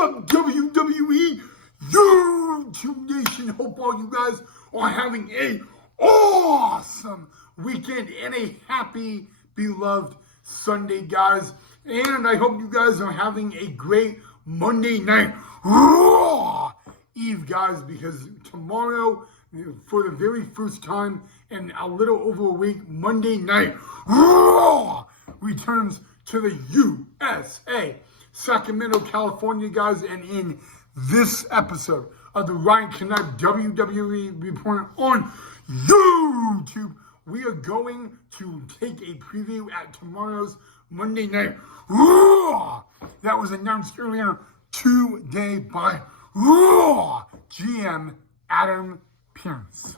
up, WWE YouTube Nation? Hope all you guys are having a awesome weekend and a happy, beloved Sunday, guys. And I hope you guys are having a great Monday night Raw Eve, guys, because tomorrow, for the very first time in a little over a week, Monday Night Raw returns to the USA, Sacramento, California, guys. And in this episode of the Ryan Connect WWE Report on YouTube, we are going to take a preview at tomorrow's Monday Night Raw that was announced earlier today by Raw GM Adam Pearce.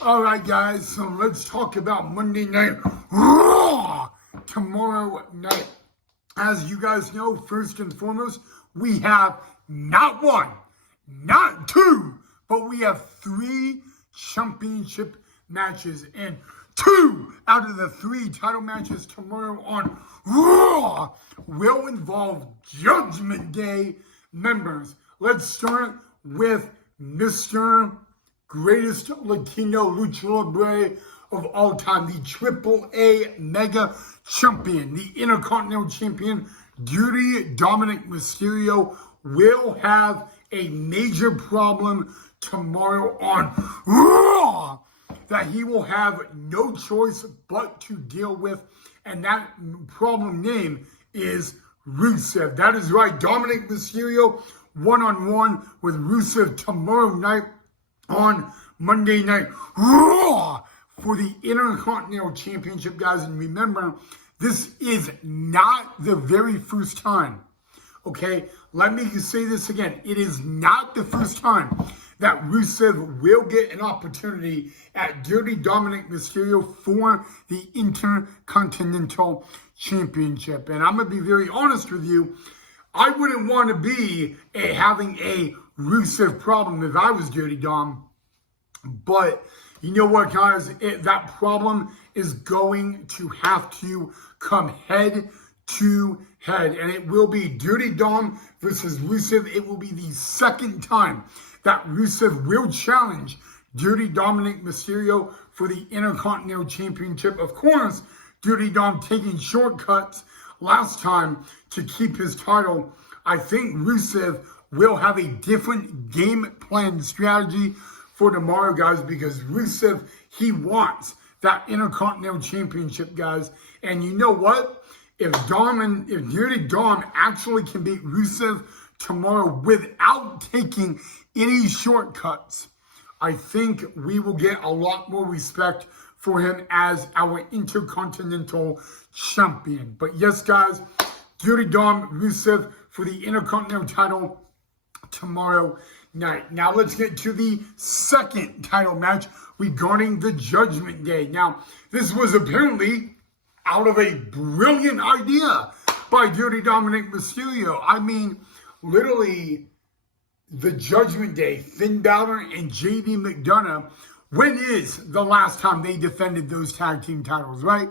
All right, guys, so let's talk about Monday Night Raw tomorrow night. As you guys know, first and foremost, we have not one, not two, but we have 3 championship matches, and 2 out of the 3 title matches tomorrow on Raw will involve Judgment Day members. Let's start with Mr. Greatest Latino Lucha Libre of all time, the AAA Mega Champion, the Intercontinental Champion, Dirty Dominic Mysterio, will have a major problem tomorrow on Raw that he will have no choice but to deal with, and that problem name is Rusev. That is right, Dominic Mysterio one-on-one with Rusev tomorrow night on Monday Night Raw for the Intercontinental Championship, guys. And remember, this is not the very first time, okay? Let me say this again. It is not the first time that Rusev will get an opportunity at Dirty Dominic Mysterio for the Intercontinental Championship. And I'm going to be very honest with you. I wouldn't want to be having a Rusev problem if I was Dirty Dom. But you know what, guys? That problem is going to have to come head to head. And it will be Dirty Dom versus Rusev. It will be the second time that Rusev will challenge Dirty Dominic Mysterio for the Intercontinental Championship. Of course, Dirty Dom taking shortcuts last time to keep his title. I think Rusev will have a different game plan strategy for tomorrow, guys, because Rusev, he wants that Intercontinental Championship, guys. And you know what? If Dirty Dom actually can beat Rusev tomorrow without taking any shortcuts, I think we will get a lot more respect for him as our Intercontinental Champion. But yes, guys, Dirty Dom, Rusev for the Intercontinental title tomorrow night. Now let's get to the second title match regarding the Judgment Day. Now, this was apparently out of a brilliant idea by Dirty Dominic Mysterio. I mean, literally, the Judgment Day, Finn Balor and JD McDonough, when is the last time they defended those tag team titles, right?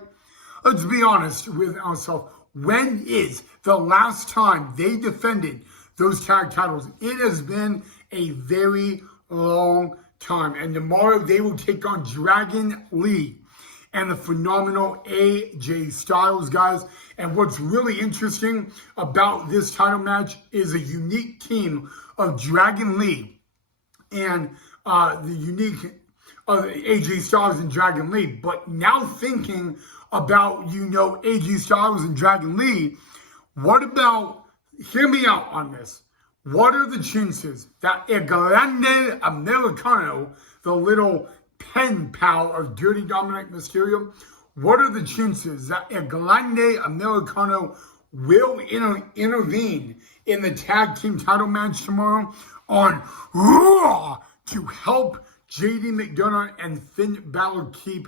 Let's be honest with ourselves. When is the last time they defended those tag titles? It has been a very long time. And tomorrow they will take on Dragon Lee and the phenomenal AJ Styles, guys. And what's really interesting about this title match is a unique team of Dragon Lee and the unique AJ Styles and Dragon Lee. But now thinking about, AJ Styles and Dragon Lee, what about, hear me out on this. What are the chances that El Grande Americano, the little pen pal of Dirty Dominic Mysterio, what are the chances that El Grande Americano will intervene in the tag team title match tomorrow on Raw to help JD McDonough and Finn Balor keep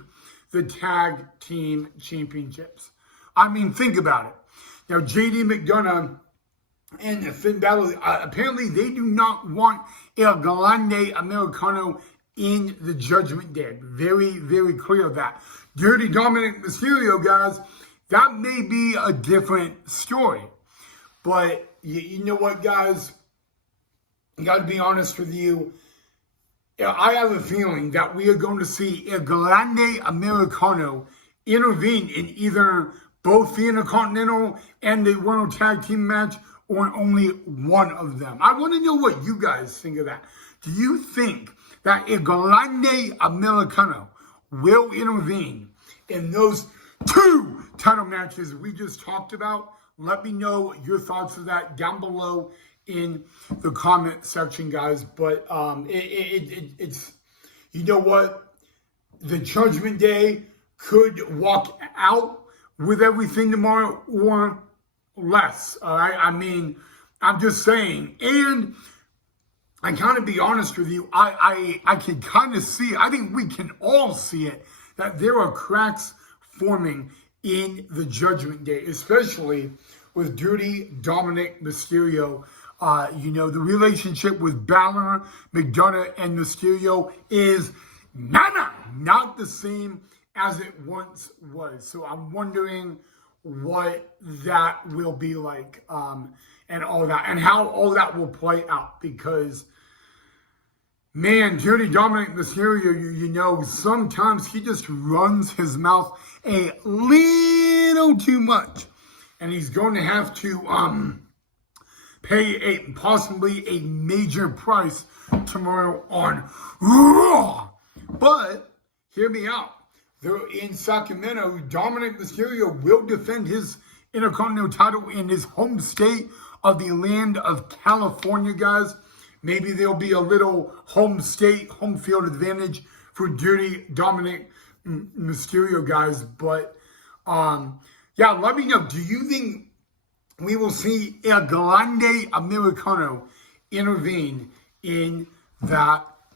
the tag team championships? I mean, think about it. Now, JD McDonough and Finn Balor, apparently they do not want El Grande Americano in the Judgment Day. Very, very clear of that. Dirty Dominic Mysterio, guys, that may be a different story. But you know what, guys? I got to be honest with you. I have a feeling that we are going to see a Grande Americano intervene in either both the Intercontinental and the World Tag Team match, or only one of them. I want to know what you guys think of that. Do you think that a Grande Americano will intervene in those two title matches we just talked about? Let me know your thoughts of that down below in the comment section, guys. But it's, you know what? The Judgment Day could walk out with everything tomorrow or less. All right? I mean, I'm just saying. And I kind of be honest with you, I can kind of see, I think we can all see it, that there are cracks forming in the Judgment Day, especially with Dirty Dominic Mysterio. You know, the relationship with Balor, McDonough, and Mysterio is not the same as it once was. So I'm wondering what that will be like, and all that, and how all that will play out, because man, Dirty Dominic Mysterio, you know, sometimes he just runs his mouth a little too much. And he's going to have to pay possibly a major price tomorrow on Raw. But hear me out. They're in Sacramento. Dominic Mysterio will defend his Intercontinental title in his home state of the land of California, guys. Maybe there'll be a little home state, home field advantage for Dirty Dominic Mysterio, guys. But yeah, let me know. Do you think we will see a Grande Americano intervene in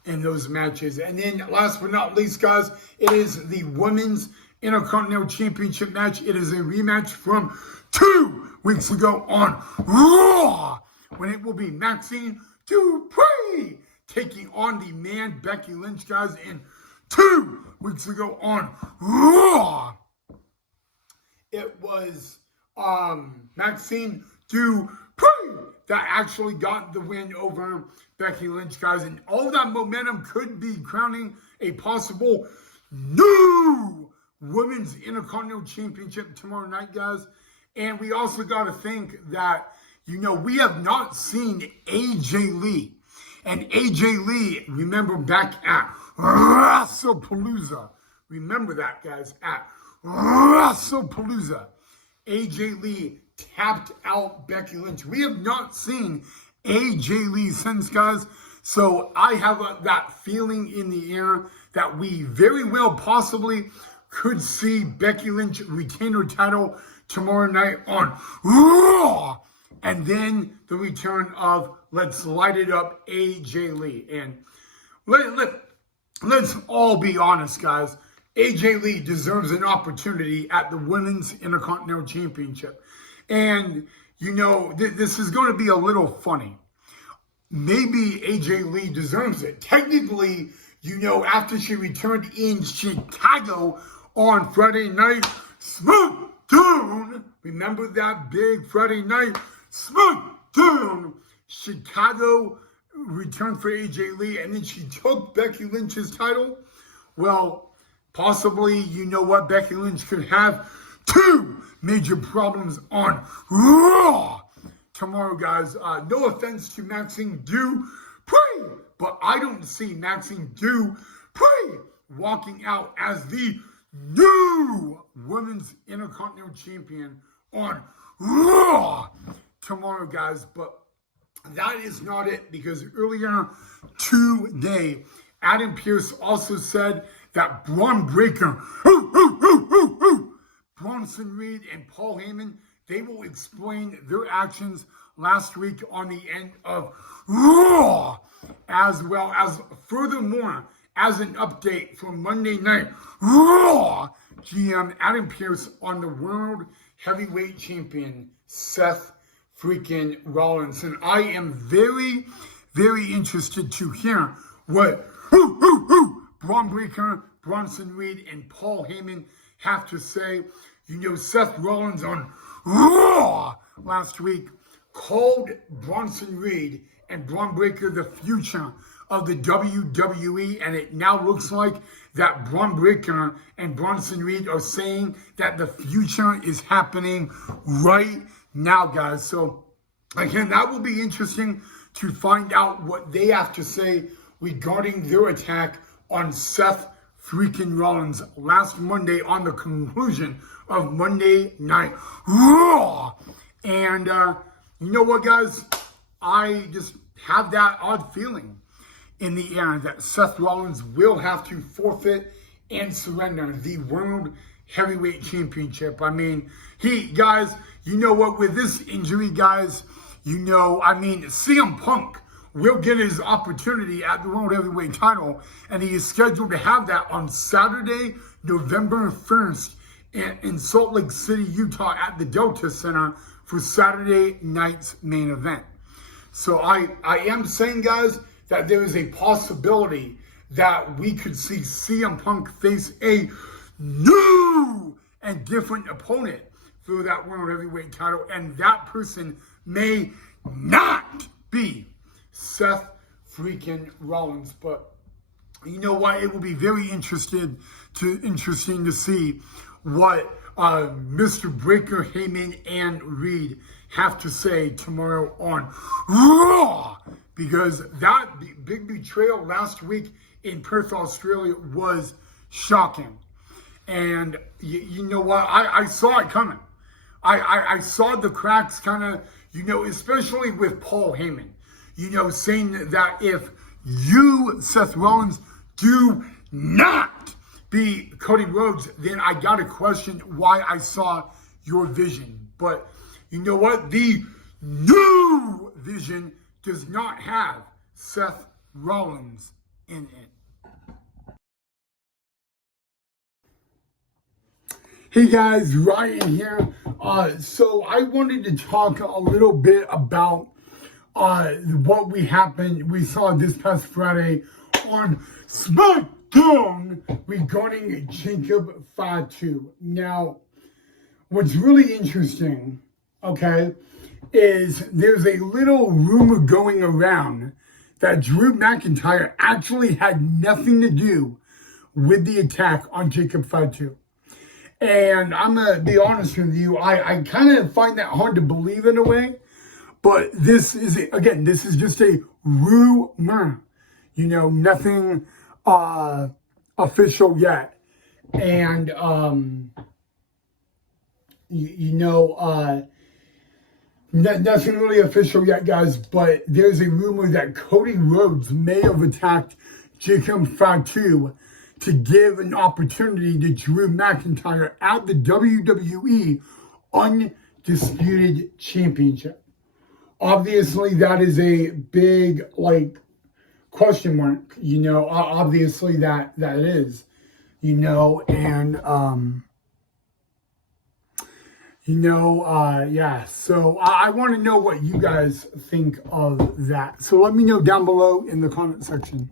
those matches? And then last but not least, guys, it is the Women's Intercontinental Championship match. It is a rematch from 2 weeks ago on Raw, when it will be Maxine Dupree taking on the man Becky Lynch, guys, in 2 weeks ago on Raw. It was Maxine Dupree that actually got the win over Becky Lynch, guys. And all that momentum could be crowning a possible new Women's Intercontinental Championship tomorrow night, guys. And we also got to think that, you know, we have not seen AJ Lee. And AJ Lee, remember back at WrestlePalooza. Remember that, guys, at WrestlePalooza. AJ Lee tapped out Becky Lynch. We have not seen AJ Lee since, guys. So I have that feeling in the air that we very well possibly could see Becky Lynch retain her title tomorrow night on Raw. And then the return of Let's Light It Up AJ Lee. And let's all be honest, guys. AJ Lee deserves an opportunity at the Women's Intercontinental Championship. And, you know, this is going to be a little funny. Maybe AJ Lee deserves it. Technically, you know, after she returned in Chicago on Friday Night SmackDown, remember that big Friday Night SmackDown, Chicago returned for AJ Lee, and then she took Becky Lynch's title? Well, possibly, you know what, Becky Lynch could have 2 major problems on Raw tomorrow, guys. No offense to Maxine Dupree, but I don't see Maxine Dupree walking out as the new Women's Intercontinental Champion on Raw tomorrow, guys. But that is not it, because earlier today, Adam Pearce also said that Braun Breaker, Bronson Reed, and Paul Heyman, they will explain their actions last week on the end of Raw, as well as furthermore, as an update for Monday Night Raw, GM Adam Pearce on the World Heavyweight Champion Seth freaking Rollins. And I am very, very interested to hear what Braun Breaker, Bronson Reed, and Paul Heyman have to say. Seth Rollins on Raw last week called Bronson Reed and Braun Breaker the future of the WWE, and it now looks like that Braun Breaker and Bronson Reed are saying that the future is happening right now, guys. So, again, that will be interesting to find out what they have to say regarding their attack on Seth freaking Rollins last Monday on the conclusion of Monday Night Raw. And you know what, guys? I just have that odd feeling in the air that Seth Rollins will have to forfeit and surrender the World Heavyweight Championship. I mean, guys, you know what? With this injury, guys, CM Punk will get his opportunity at the World Heavyweight title, and he is scheduled to have that on Saturday, November 1st in Salt Lake City, Utah at the Delta Center for Saturday night's main event. So I am saying, guys, that there is a possibility that we could see CM Punk face a new and different opponent for that World Heavyweight title, and that person may not be Seth freaking Rollins. But you know what? It will be very interesting to see what Mr. Breaker, Heyman, and Reed have to say tomorrow on Raw, because that big betrayal last week in Perth, Australia was shocking. And you know what? I saw it coming. I saw the cracks kind of, especially with Paul Heyman, saying that if you, Seth Rollins, do not beat Cody Rhodes, then I got to question why I saw your vision. But you know what? The new vision does not have Seth Rollins in it. Hey guys, Ryan here. So I wanted to talk a little bit about what we saw this past Friday on SmackDown regarding Jacob Fatu. Now, what's really interesting, okay, is there's a little rumor going around that Drew McIntyre actually had nothing to do with the attack on Jacob Fatu. And I'm going to be honest with you, I kind of find that hard to believe in a way. But this is just a rumor. Nothing official yet. And, nothing really official yet, guys. But there's a rumor that Cody Rhodes may have attacked Jacob Fatu to give an opportunity to Drew McIntyre at the WWE Undisputed Championship. Obviously, that is a big, question mark, obviously that is, and, yeah, so I want to know what you guys think of that. So let me know down below in the comment section.